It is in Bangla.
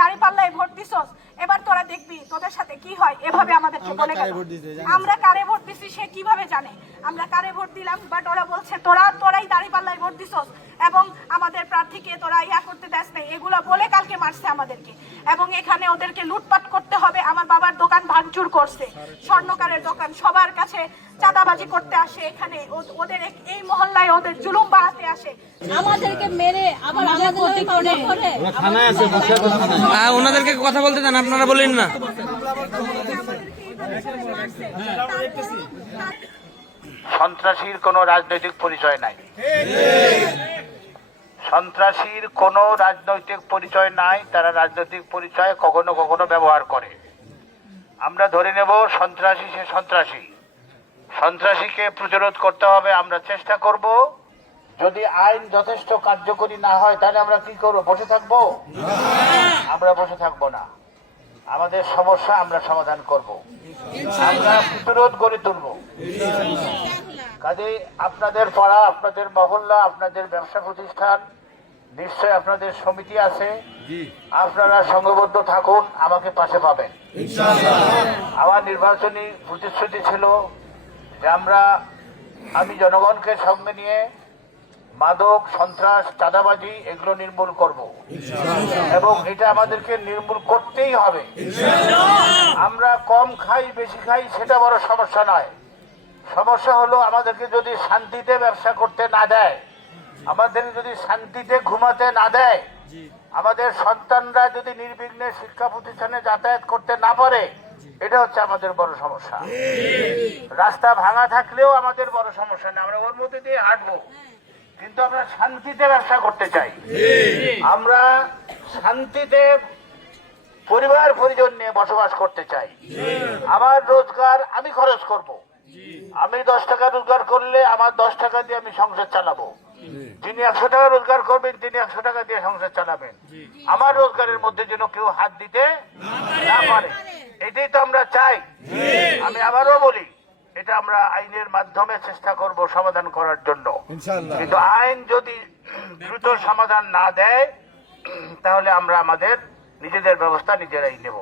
দাঁড়িপাল্লায় ভোট দিছস, এবার তোরা দেখবি তোদের সাথে কি হয়। এভাবে আমাদেরকে বলে গেল। আমরা কারে ভোট দিছি সে কিভাবে জানে আমরা কারে ভোট দিলাম, বাট ওরা বলছে তোরাই দাঁড়িপাল্লায় ভোট দিছস এবং আমাদের প্রার্থীকে তোরা ইয়া করতে দেস নাই, এগুলো বলে কালকে মারছে আমাদেরকে। এবং এখানে ওদেরকে লুটপাট করতে হবে। আমার বাবার দোকান ভাঙচুর করছে, স্বর্ণকারের দোকান, সবার কাছে চাঁদাবাজি করতে আসে। এখানে ওদের এই মহল্লায় ওদের জুলুম বাড়াতে আসে, আমাদেরকে মেরে আবার আমাদের করে থানায় আছে, ওনাদেরকে কথা বলতে দেন, আপনারা বলেন না। সন্ত্রাসীর কোনো রাজনৈতিক পরিচয় নাই, সন্ত্রাসীর কোনো রাজনৈতিক পরিচয় নাই। তারা রাজনৈতিক পরিচয় কখনো কখনো ব্যবহার করে। আমরা ধরে নেব সন্ত্রাসী সে সন্ত্রাসী, সন্ত্রাসীকে প্রতিরোধ করতে হবে। আমরা চেষ্টা করব। যদি আইন যথেষ্ট কার্যকরী না হয় তাহলে আমরা কি করব? বসে থাকবো? আমরা বসে থাকবো না। আমাদের সমস্যা আমরা সমাধান করব, আমরা প্রতিরোধ গড়ে তুলব। কাজেই আপনাদের পাড়া, আপনাদের মহল্লা, আপনাদের ব্যবসা প্রতিষ্ঠান, নিশ্চয় আপনাদের সমিতি আছে, আপনারা সংঘবদ্ধ থাকুন, আমাকে পাশে পাবেন। আমার নির্বাচনী প্রতিশ্রুতি ছিল যে আমি জনগণকে সঙ্গে নিয়ে মাদক, সন্ত্রাস, চাঁদাবাজি এগুলো নির্মূল করব এবং এটা আমাদেরকে নির্মূল করতেই হবে। আমরা কম খাই বেশি খাই সেটা বড় সমস্যা নয়। সমস্যা হলো আমাদেরকে যদি শান্তিতে ব্যবসা করতে না দেয়, আমাদের যদি শান্তিতে ঘুমাতে না দেয়, আমাদের সন্তানরা যদি নির্বিঘ্নে শিক্ষা প্রতিষ্ঠানে যাতায়াত করতে না পারে, এটা হচ্ছে আমাদের বড় সমস্যা। রাস্তা ভাঙা থাকলেও আমাদের বড় সমস্যা না, আমরা ওর মধ্যে দিয়ে হাঁটবো, কিন্তু আমরা শান্তিতে ব্যবসা করতে চাই। আমরা শান্তিতে পরিবার পরিজন নিয়ে বসবাস করতে চাই। আমার রোজগার আমি খরচ করব। আমি 10 টাকা রোজগার করলে আমার 10 টাকা দিয়ে আমি সংসার চালাবো। যিনি 100 টাকা রোজগার করবেন তিনি 100 টাকা দিয়ে সংসার চালাবেন। আমার রোজগারের মধ্যে যেন কেউ হাত দিতে না পারে, এটাই তো আমরা চাই। আমি আবারও বলি, এটা আমরা আইনের মাধ্যমে চেষ্টা করব সমাধান করার জন্য। কিন্তু আইন যদি দ্রুত সমাধান না দেয় তাহলে আমরা আমাদের নিজেদের ব্যবস্থা নিজেরাই নেব।